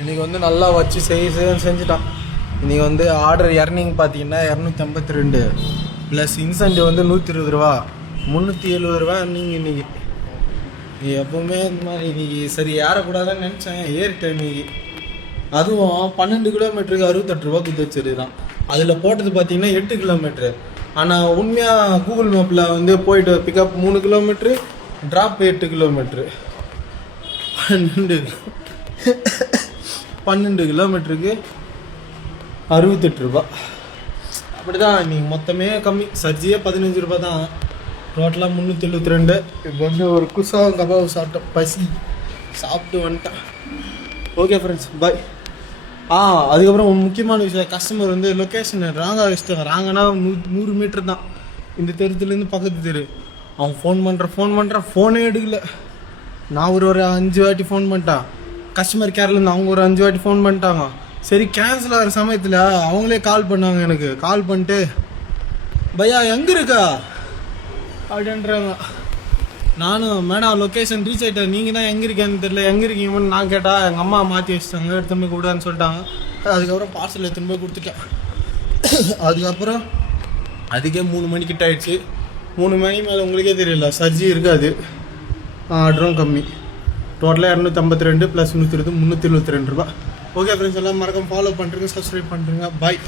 இன்றைக்கி வந்து நல்லா வச்சு செஞ்சுட்டான். இன்றைக்கி வந்து ஆர்டர் எர்னிங் பார்த்தீங்கன்னா 252 ப்ளஸ் இன்சென்டிவ் வந்து 120 ரூபா, 370 ரூபா எர்னிங் இன்றைக்கி. எப்போவுமே இந்த மாதிரி இன்றைக்கி சரி ஏறக்கூடாதுன்னு நினச்சேன், ஏறிட்டேன் இன்றைக்கி. அதுவும் 12 கிலோமீட்டருக்கு 68 ரூபா கொடுத்து வச்சுருக்கான். அதில் போட்டது பார்த்தீங்கன்னா 8 கிலோமீட்ரு. ஆனால் உண்மையாக கூகுள் மேப்பில் வந்து போயிட்டு பிக்கப் 3 கிலோமீட்ரு, ட்ராப் 8 கிலோமீட்ரு. 12 கிலோமீட்டருக்கு 68 ரூபா. அப்படி தான் நீங்கள் மொத்தமே கம்மி. சர்ஜியே 15 ரூபா தான், டோட்டலாக 372. இப்போ வந்து ஒரு குசா கபாப் சாப்பிட்டேன், பசி சாப்பிட்டு வந்துட்டேன். ஓகே ஃப்ரெண்ட்ஸ், பாய். அதுக்கப்புறம் முக்கியமான விஷயம், கஸ்டமர் வந்து லொக்கேஷன் ராங்காக வச்சுட்டாங்க. ராங்கன்னா 100 மீட்டர் தான் இந்த தெருத்துலேருந்து பக்கத்து தெரு. அவன் ஃபோன் பண்ணுறான், ஃபோனே எடுக்கல. நான் ஒரு 5 வாட்டி ஃபோன் பண்ணிட்டான். கஸ்டமர் கேர்லேருந்து அவங்க ஒரு 5 வாட்டி ஃபோன் பண்ணிட்டாங்க. சரி கேன்சல் ஆகிற சமயத்தில் அவங்களே கால் பண்ணாங்க. எனக்கு கால் பண்ணிட்டு, பையா எங்கே இருக்கா அப்படின்றாங்க. நானும் மேடம் லொக்கேஷன் ரீச் ஆகிட்டேன், நீங்கள் தான் எங்கே இருக்கேன்னு தெரியல, எங்கே இருக்கீங்கன்னு நான் கேட்டால் எங்கள் அம்மா மாற்றி வச்சுட்டாங்க, எடுத்து போய் கூடாதுன்னு சொல்லிட்டாங்க. அதுக்கப்புறம் பார்சல் எடுத்துன்னு போய் கொடுத்துட்டேன். அதுக்கப்புறம் அதுக்கே 3 மணிக்கிட்ட ஆகிடுச்சு. 3 மணி மேலே உங்களுக்கே தெரியல, சர்ஜி இருக்காது, ஆர்டரும் கம்மி. டோட்டலாக 252 ப்ளஸ் 120 372 ரூபா. ஓகே ஃப்ரெண்ட்ஸ், எல்லாம் மறக்காம ஃபாலோ பண்ணுறேங்க, சப்ஸ்கிரைப் பண்ணுறேங்க. பாய்.